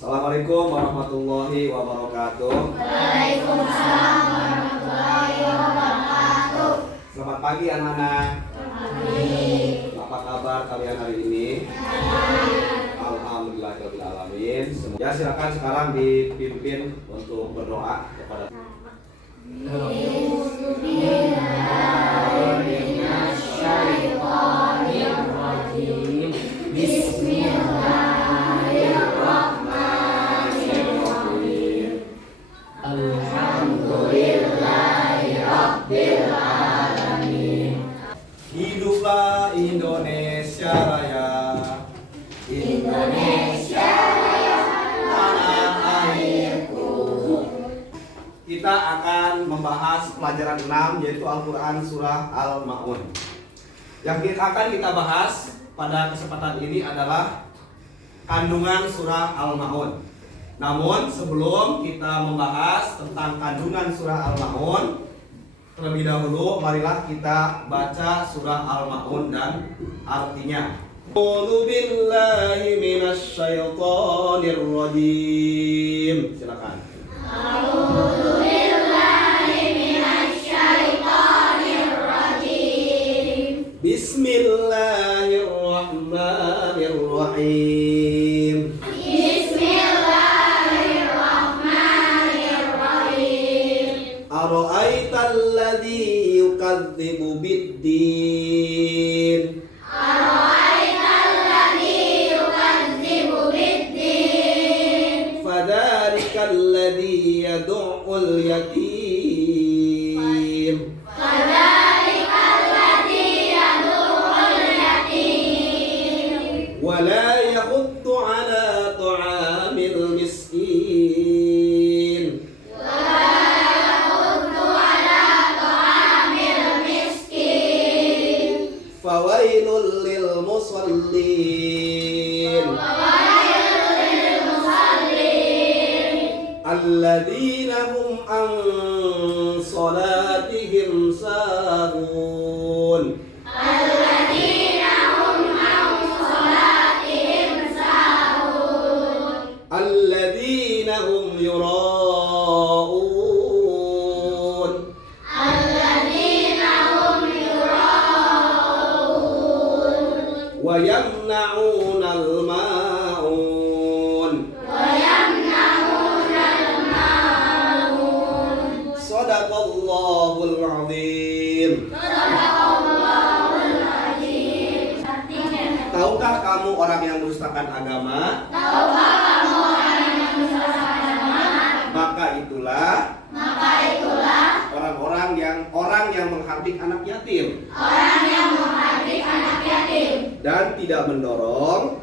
Assalamualaikum warahmatullahi wabarakatuh. Waalaikumsalam warahmatullahi wabarakatuh. Selamat pagi anak-anak. Apa kabar kalian hari ini? Alhamdulillahirabbil alamin. Ya, silakan sekarang dipimpin untuk berdoa kepada Bismillahirrahmanirrahim. Bismillahirrahmanirrahim. Alhamdulillahirabbil alamin. Hiduplah Indonesia Raya. Indonesia Raya, tanah airku. Kita akan membahas pelajaran 6 yaitu Al-Quran Surah Al-Ma'un. Yang akan kita bahas pada kesempatan ini adalah kandungan Surah Al-Ma'un. Namun sebelum kita membahas tentang kandungan Surah Al-Ma'un, terlebih dahulu marilah kita baca Surah Al-Ma'un dan artinya. A'udzu billahi minasy syaithanir rajim. Silakan. A'udzu billahi minasy syaithanir rajim. Bismillahirrahmanirrahim. Bismillahirrahmanirrahim. Ara'aital ladzi yukadzibu biddin. Ara'aital ladzi yukadzibu biddin. Fadzalikal ladzi yad'ul yatim. Fadzalikal ladzi yad'ul yatim. Wa la yahuddu 'ala ta'amil miskin. Fawailul lil musallin. Alladzina hum an salatihim sahun. Alladzina hum yura'un. Wa yamna'unal ma'un. Shadaqallahul azim. Tahukah kamu orang yang mendustakan agama? Maka itulah orang yang menghardik anak yatim dan tidak mendorong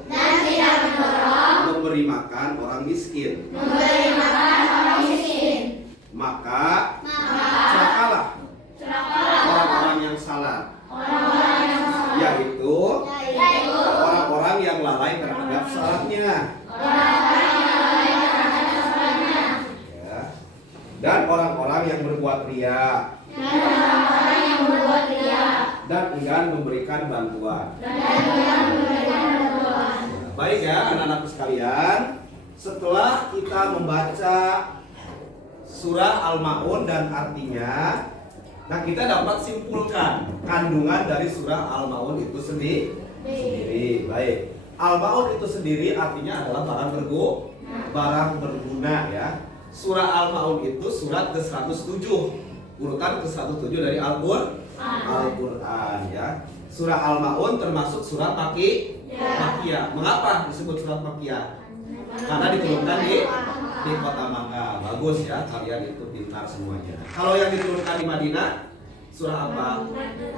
memberi makan orang miskin. Maka celakalah orang-orang yang salah, yaitu orang-orang yang lalai terhadap salatnya. Ya. Dan orang-orang yang berbuat riya dan enggan memberikan bantuan. Baik ya anak-anakku sekalian, setelah kita membaca surah Al-Ma'un dan artinya, nah kita dapat simpulkan kandungan dari surah Al-Ma'un itu sendiri. Baik, Al-Ma'un itu sendiri artinya adalah barang berguna ya. Surah Al-Ma'un itu surat ke-107, urutan ke-107 dari Al-Qur'an ya. Surah Al-Ma'un termasuk surat Makkiyah. Mengapa disebut surat Makkiyah? Karena diturunkan di kota Makkah. Bagus ya, kalian itu pintar semuanya. Kalau yang diturunkan di Madinah, surah apa?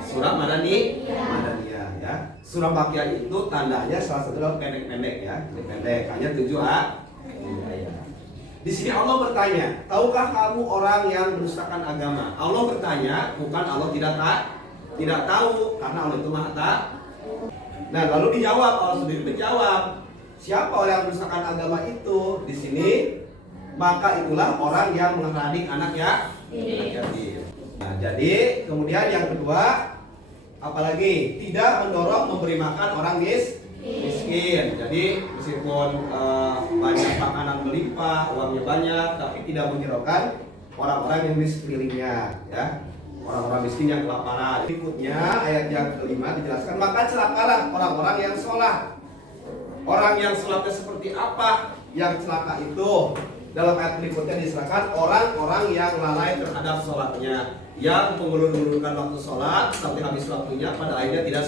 Surah Madaniyah ya. Surah Makkiyah itu tandanya salah satu adalah pendek-pendek ya, pendek, hanya 7 ayat. Di sini Allah bertanya, tahukah kamu orang yang mendustakan agama? Allah bertanya, bukan Allah tidak tahu, karena Allah itu Maha Tahu. Nah, lalu dijawab, Allah sendiri menjawab, siapa orang yang mendustakan agama itu? Di sini, maka itulah orang yang menghardik anak yatim. Nah, jadi kemudian yang kedua, apalagi tidak mendorong memberi makan orang miskin. Jadi meskipun banyak makanan melimpah, uangnya banyak, tapi tidak menghiraukan orang-orang yang di sekelilingnya, ya. Orang-orang miskin yang kelaparan. Berikutnya ayat yang kelima dijelaskan, maka celakalah orang-orang yang sholat. Orang yang sholatnya seperti apa? Yang celaka itu dalam ayat berikutnya diserahkan orang-orang yang lalai terhadap sholatnya, yang mengulur-ulurkan waktu sholat sampai habis waktunya, pada akhirnya tidak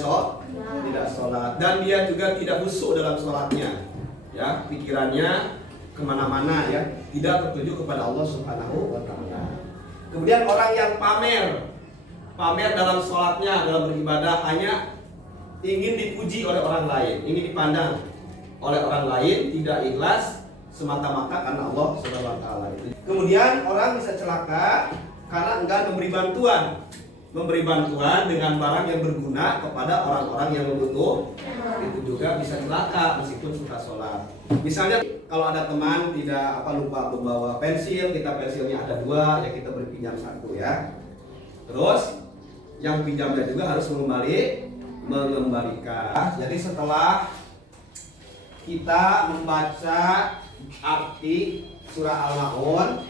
sholat, dan dia juga tidak khusyuk dalam sholatnya, ya, pikirannya kemana-mana, ya, tidak tertuju kepada Allah Subhanahu wa Ta'ala. Kemudian orang yang pamer dalam sholatnya, dalam beribadah, hanya ingin dipuji oleh orang lain, ingin dipandang oleh orang lain, tidak ikhlas semata-mata karena Allah Subhanahu wa Ta'ala. Kemudian orang bisa celaka karena enggan memberi bantuan dengan barang yang berguna kepada orang-orang yang membutuh. Itu juga bisa celaka meskipun sudah sholat. Misalnya kalau ada teman tidak lupa membawa pensil, kita pensilnya ada 2, ya kita beri pinjam 1, ya. Terus yang pinjamnya juga harus mengembalikan. Jadi setelah kita membaca arti surah Al-Ma'un,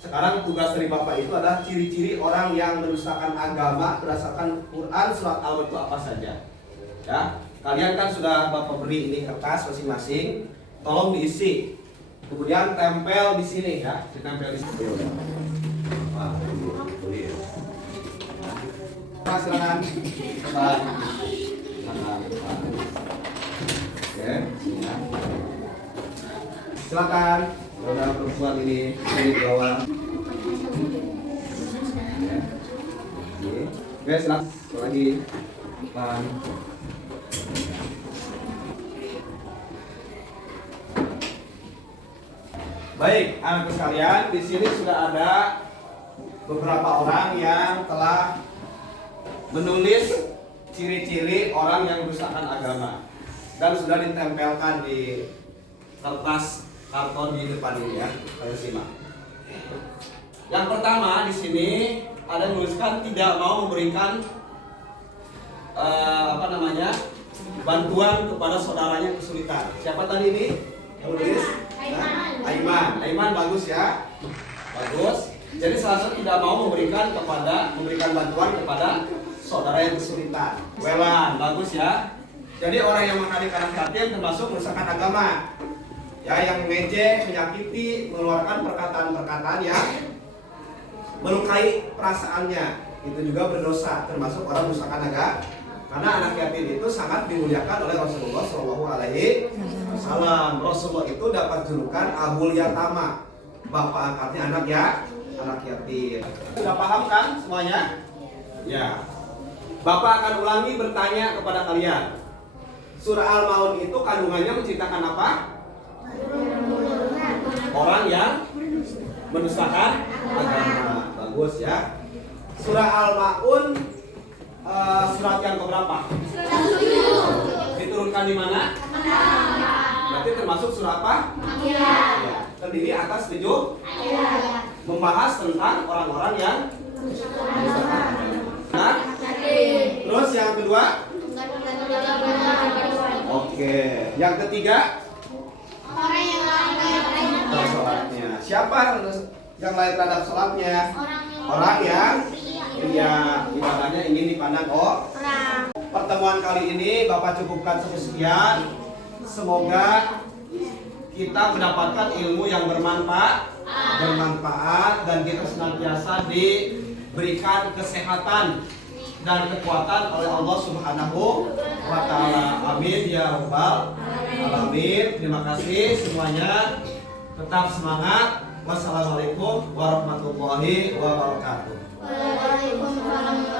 sekarang tugas dari Bapak itu adalah ciri-ciri orang yang mendustakan agama berdasarkan Quran surat Al-Ma'un itu apa saja. Ya, kalian kan sudah Bapak beri ini kertas masing-masing, tolong diisi. Kemudian tempel di sini, ya, ditempel di sini. Silakan. Oke, silakan. Ada perempuan ini di bawah. Oke, silakan. Lagi. Pan. Baik, anak sekalian, di sini sudah ada beberapa orang yang telah menulis ciri-ciri orang yang merusakkan agama dan sudah ditempelkan di kertas karton di depan ini, ya. Kalian simak. Yang pertama di sini ada yang menuliskan tidak mau memberikan bantuan kepada saudaranya kesulitan. Siapa tadi ini? Yang menulis? Aiman, bagus, ya. Bagus. Jadi salah satu tidak mau memberikan bantuan kepada saudara yang kesulitan. Welan, bagus, ya. Jadi orang yang menghadirkan yatim termasuk merusakkan agama. Ya, yang mengejek, menyakiti, mengeluarkan perkataan-perkataan yang melukai perasaannya, itu juga berdosa, termasuk orang merusakkan agama. Karena anak yatim itu sangat dimuliakan oleh Rasulullah Shallallahu Alaihi Wasallam. Rasulullah itu dapat julukan Abul Yatama, bapak angkatnya anak yatim. Sudah paham kan semuanya? Ya. Bapak akan ulangi bertanya kepada kalian. Surah Al-Ma'un itu kandungannya menceritakan apa? Orang yang mendustakan agama. Bagus, ya. Surah Al-Ma'un surat yang keberapa? Diturunkan di mana? Berarti termasuk surah apa? Ya. Terdiri atas 7 ayat. Membahas tentang orang-orang yang mendustakan agama. Terus yang kedua? Oke. Yang ketiga? Orang yang lalai sholatnya. Siapa yang lalai terhadap sholatnya? Orang yang ibadahnya ingin dipandang orang. Pertemuan kali ini Bapak cukupkan sekian. Semoga kita mendapatkan ilmu yang bermanfaat dan kita senantiasa diberikan kesehatan dan kekuatan oleh Allah Subhanahu wa Ta'ala. Amin ya rabbal alamin. Terima kasih semuanya. Tetap semangat. Wassalamualaikum warahmatullahi wabarakatuh. Waalaikumsalam.